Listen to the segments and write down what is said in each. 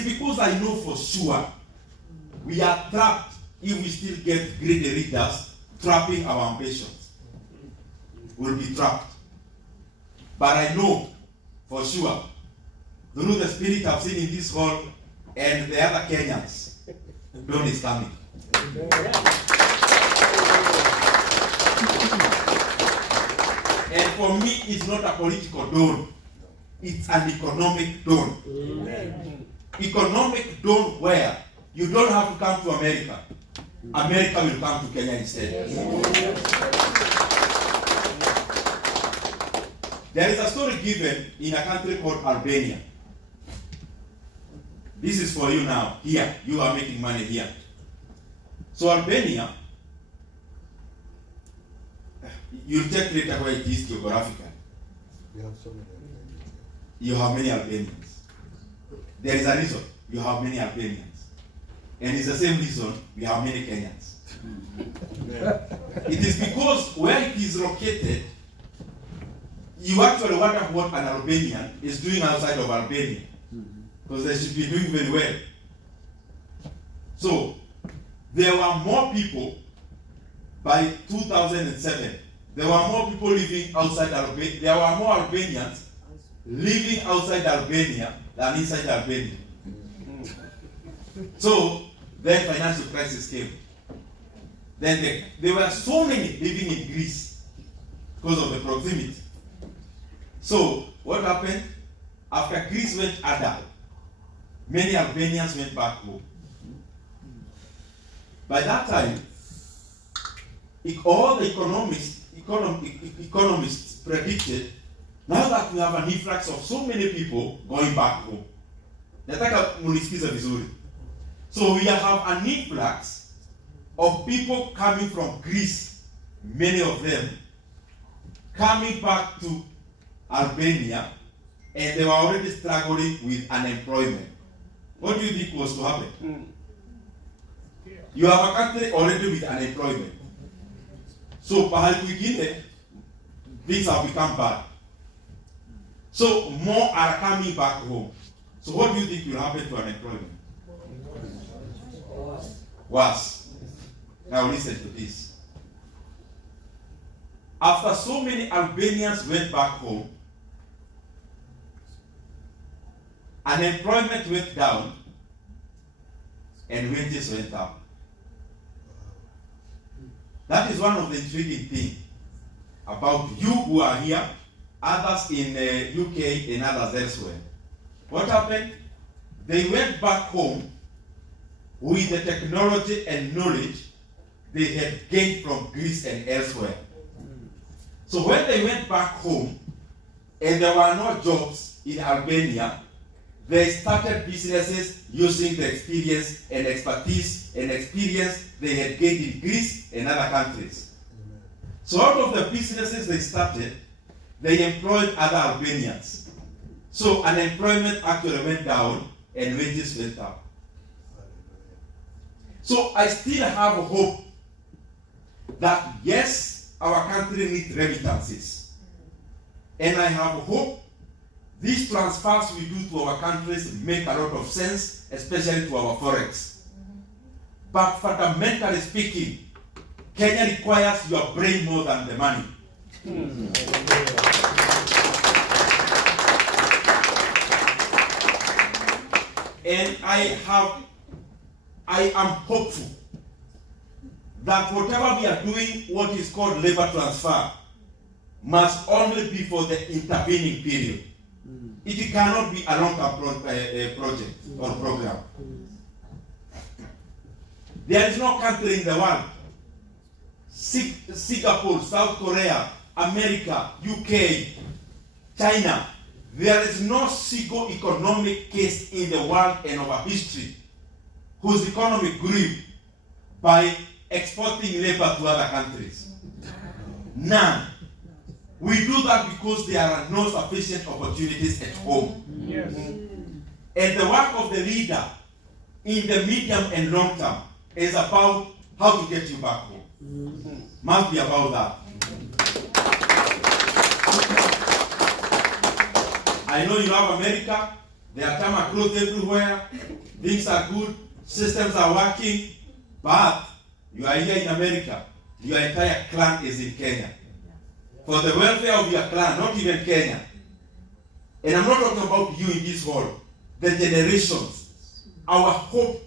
is because I know for sure we are trapped if we still get greedy leaders trapping our ambitions. We'll be trapped. But I know for sure, through the spirit I've seen in this hall and the other Kenyans, dawn is coming. And for me, it's not a political dawn. It's an economic dawn. Economic dawn where you don't have to come to America. America will come to Kenya instead. There is a story given in a country called Albania. This is for you now. Here, you are making money here. So Albania, you'll check later where it is geographically. We have so many Albanians. You have many Albanians. There is a reason you have many Albanians. And it's the same reason we have many Kenyans. It is because where it is located, you actually wonder what an Albanian is doing outside of Albania. Because they should be doing very well. So, there were more people by 2007. There were more people living outside Albania. There were more Albanians living outside Albania than inside Albania. So, then financial crisis came. Then there were so many living in Greece because of the proximity. So, what happened? After Greece went under, many Albanians went back home. By that time, all the economists predicted, now that we have an influx of so many people going back home. Nataka munisikize vizuri. So we have an influx of people coming from Greece, many of them, coming back to Albania, and they were already struggling with unemployment. What do you think was to happen? You have a country already with unemployment. So pahali kwingine, things have become bad. So more are coming back home. So what do you think will happen to unemployment? Worse. Now listen to this. After so many Albanians went back home, unemployment went down and wages went up. That is one of the intriguing things about you who are here, others in the UK and others elsewhere. What happened? They went back home with the technology and knowledge they had gained from Greece and elsewhere. So when they went back home and there were no jobs in Albania, they started businesses using the experience and expertise and experience they had gained in Greece and other countries. So out of the businesses they started, they employed other Albanians. So unemployment actually went down and wages went up. So I still have hope that yes, our country needs remittances. And I have hope these transfers we do to our countries make a lot of sense, especially to our forex. But fundamentally speaking, Kenya requires your brain more than the money. And I am hopeful that whatever we are doing, what is called labor transfer, must only be for the intervening period. It cannot be a long-term project or program. There is no country in the world, Singapore, South Korea, America, UK, China, there is no single economic case in the world and our history whose economy grew by exporting labor to other countries. None. We do that because there are no sufficient opportunities at home. Yes. And the work of the leader in the medium and long term is about how to get you back home. Must be about that. I know you love America, There are tarmac roads everywhere. Things are good. Systems are working. But you are here in America. Your entire clan is in Kenya. For the welfare of your clan, not even Kenya. And I'm not talking about you in this hall. The generations, our hope,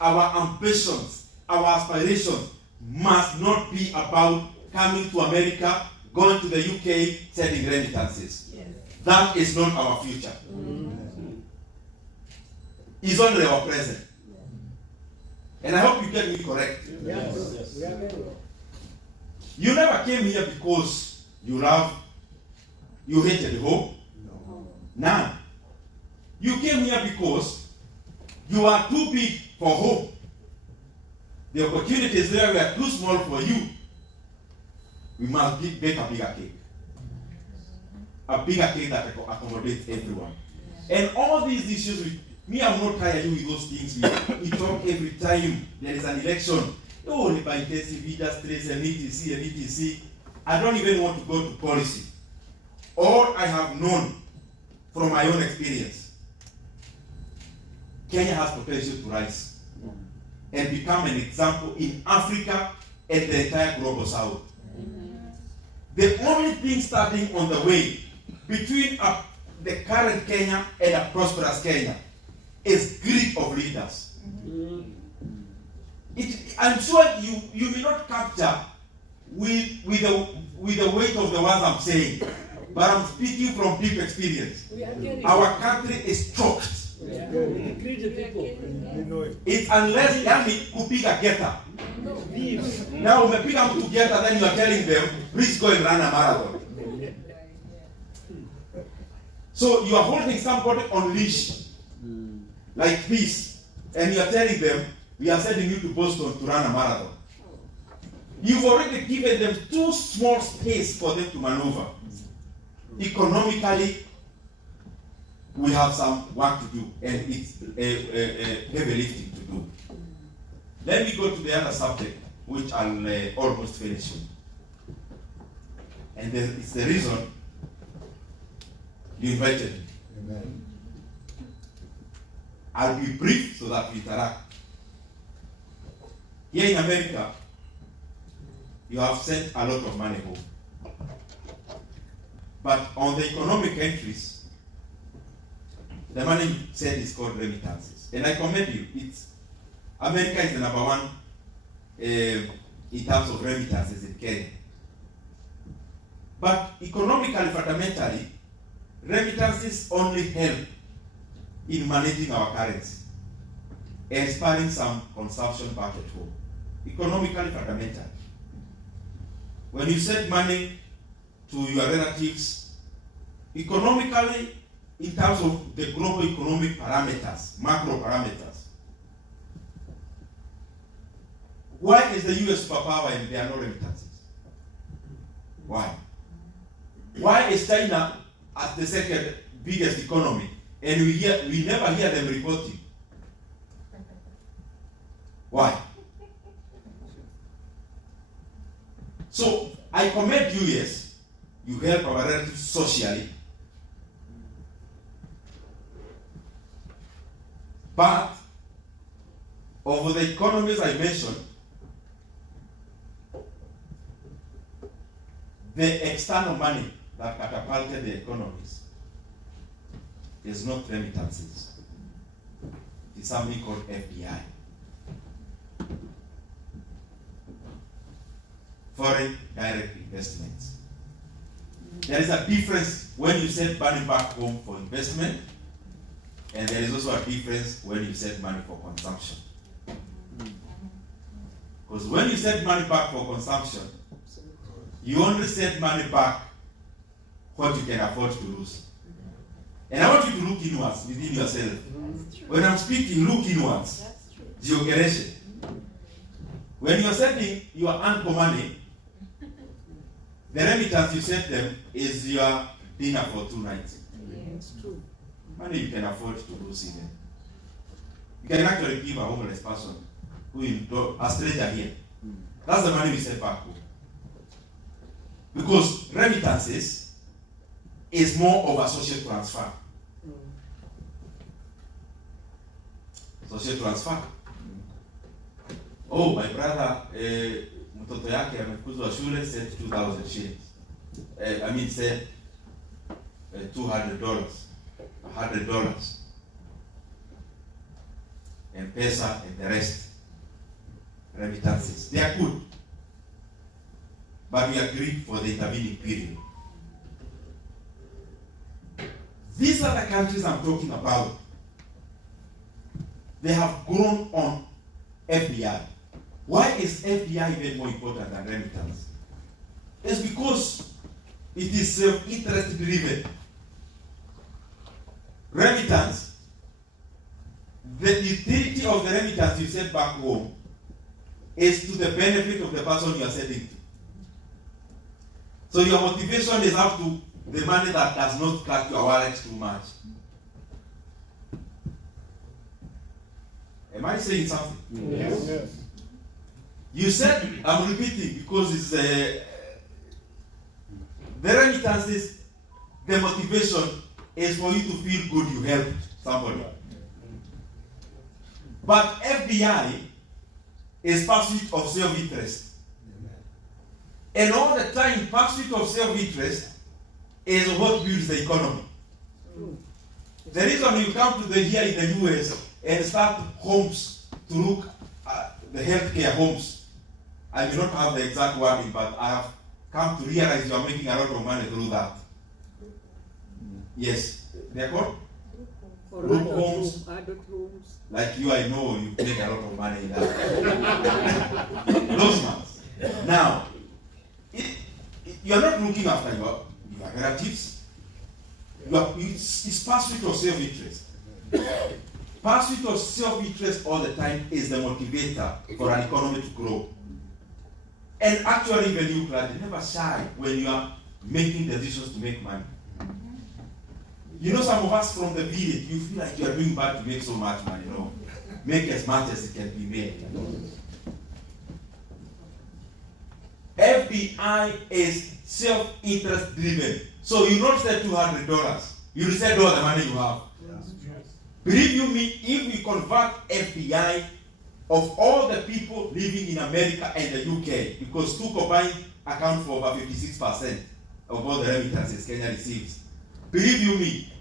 our ambitions, our aspirations must not be about coming to America, going to the UK, sending remittances. Yes. That is not our future. It's only our present. And I hope you get me correct. Yes. You never came here because you hated home. No. None. You came here because you are too big for home. The opportunities there were too small for you. We must bake a bigger cake. A bigger cake that accommodates everyone. And all these issues, I'm not tired with those things. We talk every time there is an election. Oh, by intensive stress and etc. I don't even want to go to policy. All I have known from my own experience, Kenya has potential to rise and become an example in Africa and the entire global south. The only thing standing on the way between the current Kenya and a prosperous Kenya is greed of leaders. I'm sure you may not capture with the weight of the words I'm saying, but I'm speaking from deep experience. Our country is choked. It's unless Yami kupiga geta. Now umepiga mtu geta, then you are telling them, please go and run a marathon. So you are holding somebody on leash like this, and you are telling them, we are sending you to Boston to run a marathon. You've already given them too small space for them to maneuver. Economically, we have some work to do, and it's heavy lifting to do. Let me go to the other subject, which I'll almost finish with. And it's the reason you invited me. Amen. I'll be brief so that we interact. Here in America, you have sent a lot of money home. But on the economic entries, the money said is called remittances. And I commend you. America is the number one in terms of remittances in Kenya. But economically, fundamentally, remittances only help in managing our currency and spurring some consumption back at home. Economically, fundamentally. When you send money to your relatives, economically, in terms of the global economic parameters, macro parameters, why is the US superpower and there are no remittances? Why? Why is China as the second biggest economy and we never hear them reporting? Why? So I commend you, yes, you help our relatives socially, but over the economies I mentioned, the external money that catapulted the economies is not remittances. It's something called FDI. Foreign direct investments. There is a difference when you send money back home for investment, and there is also a difference when you send money for consumption. Because when you send money back for consumption, you only send money back what you can afford to lose. And I want you to look inwards within yourself. When I'm speaking, look inwards. Geogeration. When you're sending your uncle money, the remittance you send them is your dinner for 2 nights. Yeah, it's true. Money you can afford to lose even. You can actually give a homeless person a stranger here. That's the money we send back home. Because remittances is more of a social transfer. social transfer. Oh, my brother, mtoto yake amefukuzwa shule, sent 2,000 shillings. Sent $200, $100, and pesa and the rest. Remittances. They are good. But we agreed for the intervening period. These are the countries I'm talking about. They have grown on FDI. Why is FDI even more important than remittance? It's because it is self-interest driven. Remittance, the utility of the remittance you send back home is to the benefit of the person you are sending to. So your motivation is up to the money that does not cut your wallet too much. Am I saying something? Yes. Yes. You said, I'm repeating because it's the remittances, the motivation is for you to feel good you helped somebody. But FDI is pursuit of self-interest. And all the time, pursuit of self-interest is what builds the economy. The reason you come to here in the US and start homes to look at the healthcare homes, I may not have the exact wording, but I have come to realize you are making a lot of money through that. Yes, they are called group homes. Adult rooms. Like you, I know you make a lot of money in that. Those ones. Now, you are not looking after your relatives. It's pursuit of self-interest. Pursuit of self-interest all the time is the motivator for an economy to grow. And actually, even you, Clergy, never shy when you are making decisions to make money. You know, some of us from the village, you feel like you are doing bad to make so much money. No, make as much as it can be made. FBI is self-interest driven. So you not send $200. You send all the money you have. Yes. Believe you me, if we convert FBI of all the people living in America and the UK, because two combined account for over 56% of all the remittances Kenya receives. Believe you me,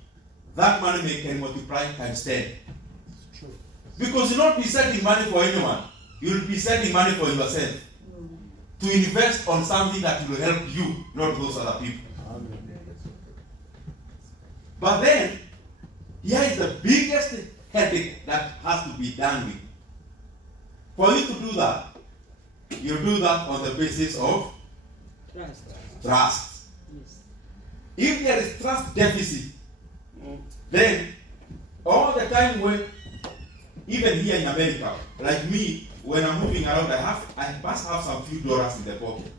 that money can multiply times 10. True. Because you'll not be sending money for anyone. You'll be sending money for yourself. To invest on something that will help you, not those other people. Amen. But then, here is the biggest headache that has to be done with. For you to do that, you do that on the basis of trust. Yes. If there is trust deficit, then all the time when, even here in America, like me, when I'm moving around, I must have some few dollars in the pocket,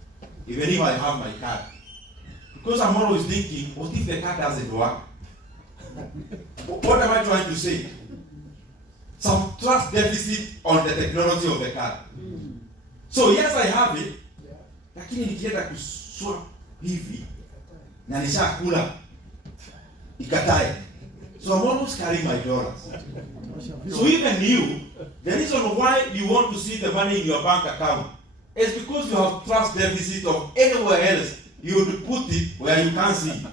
even if I have my card. Because I'm always thinking, what if the card doesn't work? What am I trying to say? Some trust deficit on the technology of the card. So yes, I have it, lakini nikienda kuswap hivi na nishakula ikatae. So I'm almost carrying my dollars. So even you, the reason why you want to see the money in your bank account is because you have trust deficit of anywhere else. You would put it where you can't see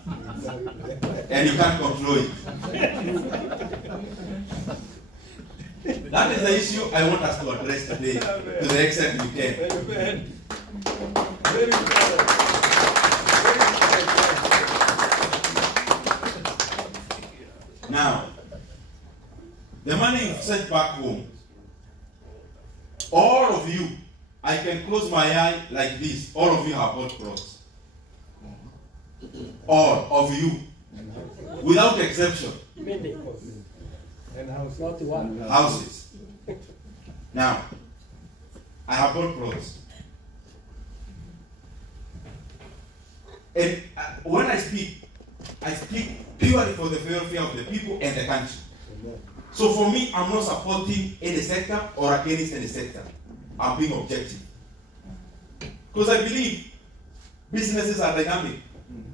and you can't control it. That is the issue I want us to address today, to the extent we can. Very good. Now, the money you sent back home, all of you, I can close my eye like this, all of you have bought clothes. All of you, without exception. Many. And house. Not one. Houses. Now, I have bought clothes. And when I speak purely for the welfare of the people and the country. Amen. So for me, I'm not supporting any sector or against any sector. I'm being objective. Because I believe businesses are dynamic.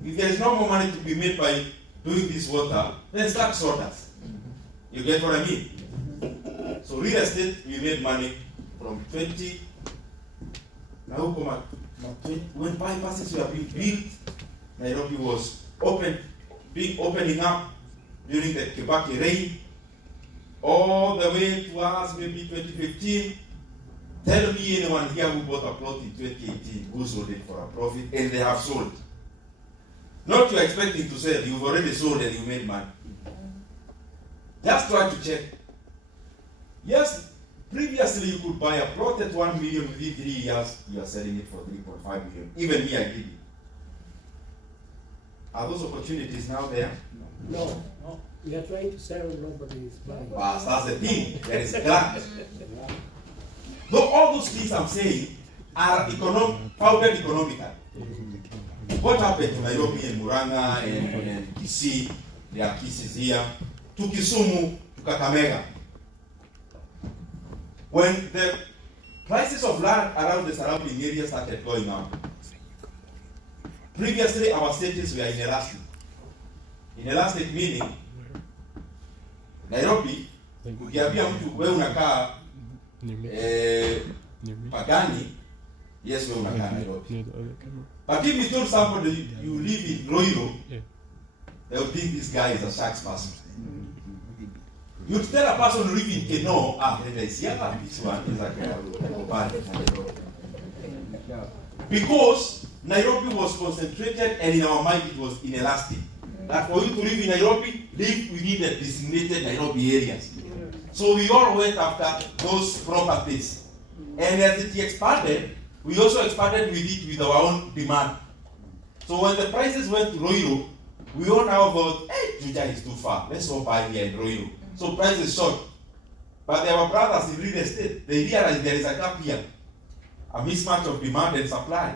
If there is no more money to be made by doing this water, then start sorters. You get what I mean? So real estate, we made money from 20. Now, when bypasses were being built, Nairobi was opening up during the Kibaki reign, all the way towards maybe 2015. Tell me anyone here who bought a plot in 2018 who sold it for a profit, and they have sold. Not you're expecting to sell, you've already sold and you made money. Just try to check. Yes, previously you could buy a plot at 1 million within 3 years, you are selling it for 3.5 million. Even me, I did it. Are those opportunities now there? No, no. We are trying to sell, nobody is buying. Well, that's the thing. There is grant. Though all those things I'm saying are founded economically. What happened to Nairobi and Murang'a and Kisii? There are cases here. To Kisumu, to Kakamega. When the prices of land around the surrounding area started going up, previously our stages were inelastic. Inelastic meaning, Nairobi, ukiambia mtu wewe unakaa Pagani, yes, wewe unakaa Nairobi. But if you told somebody you live in Roiro, they would think this guy is a sharks person. You tell a person who live in Keno, this one is a because Nairobi was concentrated, and in our mind it was inelastic. That for you to live in Nairobi, live within the designated Nairobi areas. So we all went after those properties. And as it expanded, we also expanded with it with our own demand. So when the prices went to Roiro, we all now thought, hey, Juja is too far. Let's all buy here in Roiro. So prices short. But there were brothers in real estate. They realized there is a gap here. A mismatch of demand and supply.